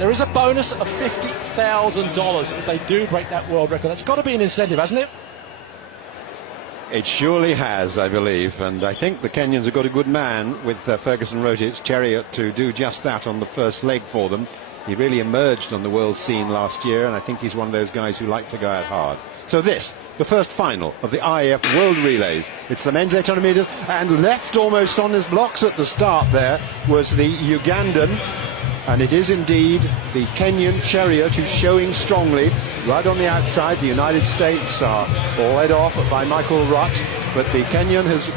There is a bonus of $50,000 if they do break that world record. That's got to be an incentive, hasn't it? It surely has, I believe, and I think the Kenyans have got a good man with Ferguson Rotich Chariot to do just that on the first leg for them. He really emerged on the world scene last year, and I think he's one of those guys who like to go out hard. So this, the first final of the IAF World Relays. It's the men's 800 metres, and left almost on his blocks at the start there was the Ugandan. And it is indeed the Kenyan Chariot who's showing strongly right on the outside. The United States are led off by Michael Rutt, but the Kenyan has,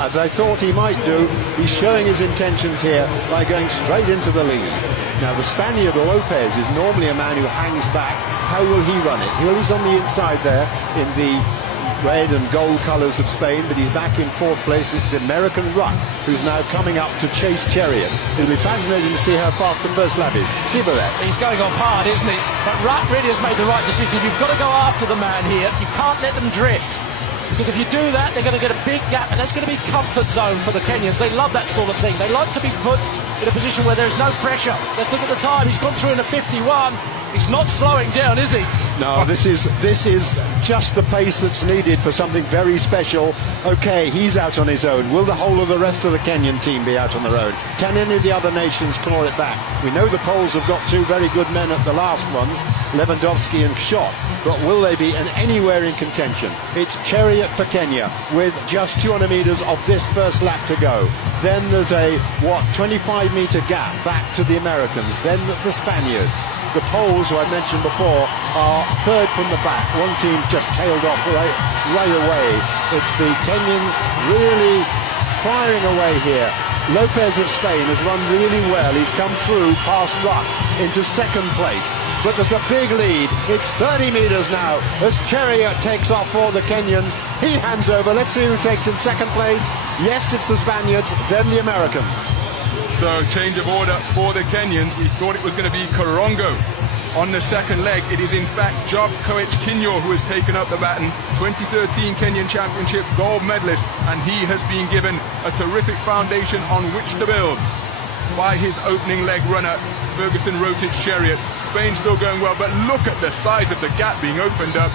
as I thought he might do, he's showing his intentions here by going straight into the lead. Now the Spaniard Lopez is normally a man who hangs back. How will he run it? Well, he's on the inside there in the red and gold colours of Spain, but he's back in fourth place. It's the American Rutt who's now coming up to chase Chariot. It'll be fascinating to see how fast the first lap is. Steve Barrett. He's going off hard, isn't he? But Rutt really has made the right decision. You've got to go after the man here. You can't let them drift, because if you do that, they're going to get a big gap, and that's going to be comfort zone for the Kenyans. They love that sort of thing. They like to be put in a position where there's no pressure. Let's look at the time. He's gone through in a 51. He's not slowing down, is he? No, this is just the pace that's needed for something very special. Okay, he's out on his own. Will the whole of the rest of the Kenyan team be out on their own? Can any of the other nations claw it back? We know the Poles have got two very good men at the last ones, Lewandowski and Schott, but will they be anywhere in contention? It's Chariot for Kenya with just 200 metres of this first lap to go. Then there's a 25-metre gap back to the Americans, then the Spaniards. The Poles, who I mentioned before, are third from the back. One team just tailed off right away. It's the Kenyans really firing away here. Lopez of Spain has run really well. He's come through past Rutt into second place. But there's a big lead. It's 30 metres now as Chariot takes off for the Kenyans. He hands over. Let's see who takes in second place. Yes, it's the Spaniards, then the Americans. So change of order for the Kenyans. We thought it was going to be Karongo on the second leg. It is in fact Job Koech Kinyo who has taken up the baton, 2013 Kenyan Championship gold medalist, and he has been given a terrific foundation on which to build by his opening leg runner, Ferguson Rotich Chariot. Spain still going well, but look at the size of the gap being opened up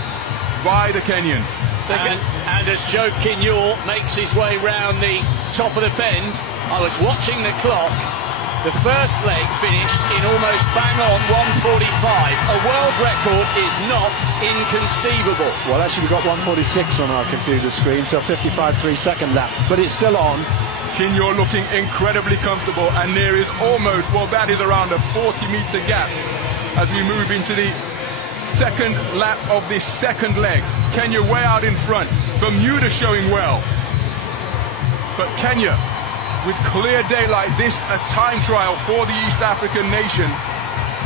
by the Kenyans. And as Joe Kinyo makes his way round the top of the bend, I was watching the clock. The first leg finished in almost bang on 1:45. A world record is not inconceivable. Well, actually, we've got 1:46 on our computer screen, so 55.3 second lap, but it's still on. Kinyo looking incredibly comfortable, and there is almost, well, that is around a 40-metre gap as we move into the second lap of this second leg. Kenya way out in front. Bermuda showing well. But Kenya, with clear daylight, this a time trial for the East African nation.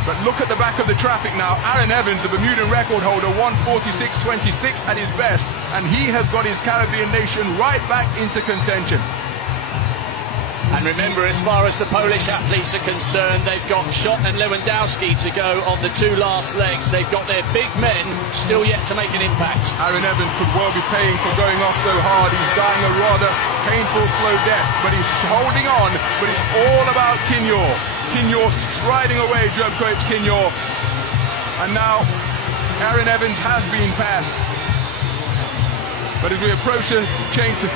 But look at the back of the traffic now. Aaron Evans, the Bermudan record holder, 1:46.26 at his best, and he has got his Caribbean nation right back into contention. And remember, as far as the Polish athletes are concerned, they've got Schott and Lewandowski to go on the two last legs. They've got their big men still yet to make an impact. Aaron Evans could well be paying for going off so hard. He's dying a rather painful, slow death, but he's holding on. But it's all about Kinyo. Kinyo striding away, Job Koech Kinyo. And now Aaron Evans has been passed. But as we approach a change to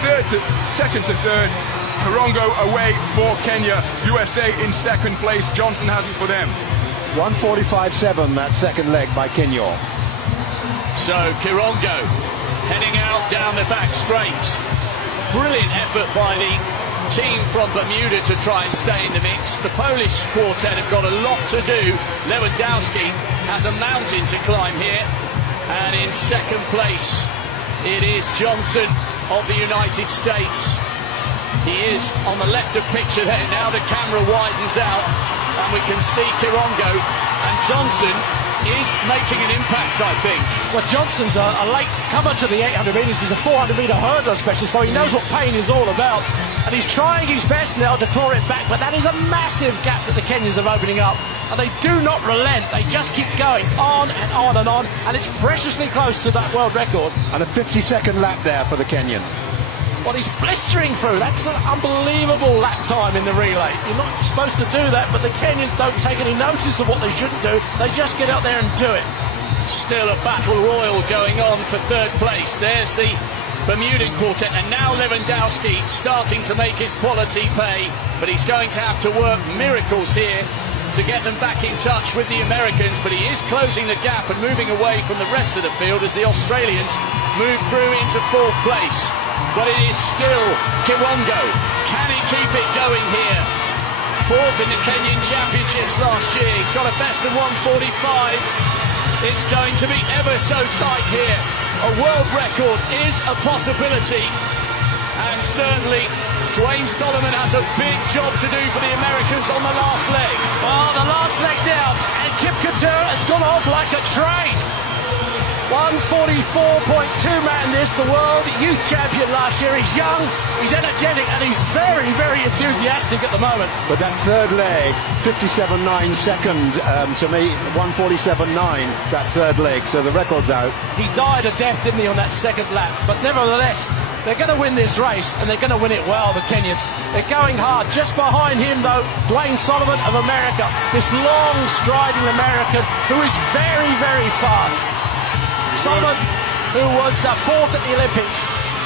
second to third, Karongo away for Kenya. USA in second place. Johnson has it for them. 1:45.7 that second leg by Kinyo. So Karongo heading out down the back straight. Brilliant effort by the team from Bermuda to try and stay in the mix. The Polish quartet have got a lot to do. Lewandowski has a mountain to climb here. And in second place, it is Johnson of the United States. He is on the left of picture there. Now the camera widens out and we can see Karongo, and Johnson is making an impact, I think. Well, Johnson's a late comer to the 800 metres. He's a 400-metre hurdler especially, so he knows what pain is all about. And he's trying his best now to claw it back, but that is a massive gap that the Kenyans are opening up. And they do not relent. They just keep going on and on and on, and it's preciously close to that world record. And a 50-second lap there for the Kenyan. Well, he's blistering through. That's an unbelievable lap time in the relay. You're not supposed to do that, but the Kenyans don't take any notice of what they shouldn't do. They just get out there and do it. Still a battle royal going on for third place. There's the Bermudan quartet, and now Lewandowski starting to make his quality pay, but he's going to have to work miracles here to get them back in touch with the Americans, but he is closing the gap and moving away from the rest of the field as the Australians move through into fourth place. But it is still Kirongo. Can he keep it going here? Fourth in the Kenyan Championships last year. He's got a best of 1:45. It's going to be ever so tight here. A world record is a possibility, and certainly Dwayne Solomon has a big job to do for the Americans on the last leg. Well, the last leg down, and Kip Keturah has gone off like a train. 1:44.2 Madness, the world youth champion last year. He's young, he's energetic, and he's very, very enthusiastic at the moment. But that third leg, 57.9 second, to me, 1:47.9, that third leg, so the record's out. He died a death, didn't he, on that second lap? But nevertheless, they're going to win this race, and they're going to win it well, the Kenyans. They're going hard. Just behind him, though, Dwayne Solomon of America, this long striding American who is very, very fast. Solomon, who was fourth at the Olympics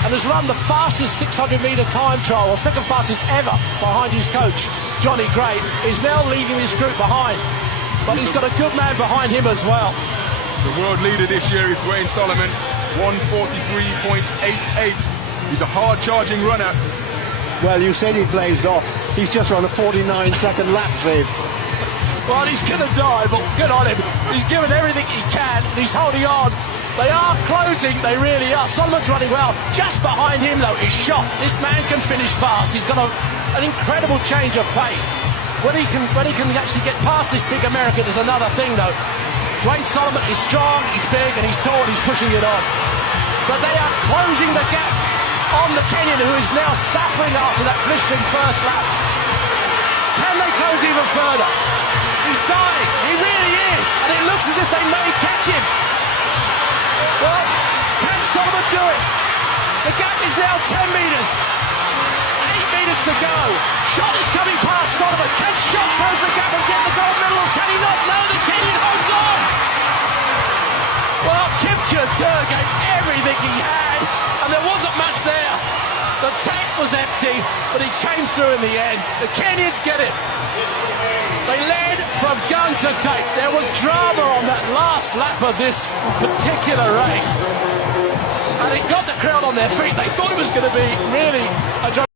and has run the fastest 600-metre time trial, or second fastest ever, behind his coach, Johnny Gray, is now leading this group behind. But he's got a good man behind him as well. The world leader this year is Dwayne Solomon, 1:43.88. He's a hard-charging runner. Well, you said he blazed off. He's just run a 49-second lap, Steve. Well, he's going to die, but good on him. He's given everything he can, and he's holding on. They are closing, they really are. Solomon's running well. Just behind him, though, is Shot. This man can finish fast. He's got an incredible change of pace. When he can actually get past this big American is another thing, though. Dwayne Solomon is strong, he's big, and he's tall, he's pushing it on. But they are closing the gap on the Kenyan, who is now suffering after that blistering first lap. Can they close even further? He's dying, he really is, and it looks as if they may catch him. Well, can Solomon do it? The gap is now 10 metres. 8 metres to go. Shot is coming past Solomon. Can Shot close the gap and get the gold medal, or can he not? No, the Kenyan holds on. Well, Kip Keturah gave everything he had, and there wasn't much there. The tank was empty, but he came through in the end. The Kenyans get it. They led from gun to tape. There was drama on that last lap of this particular race, and it got the crowd on their feet. They thought it was going to be really a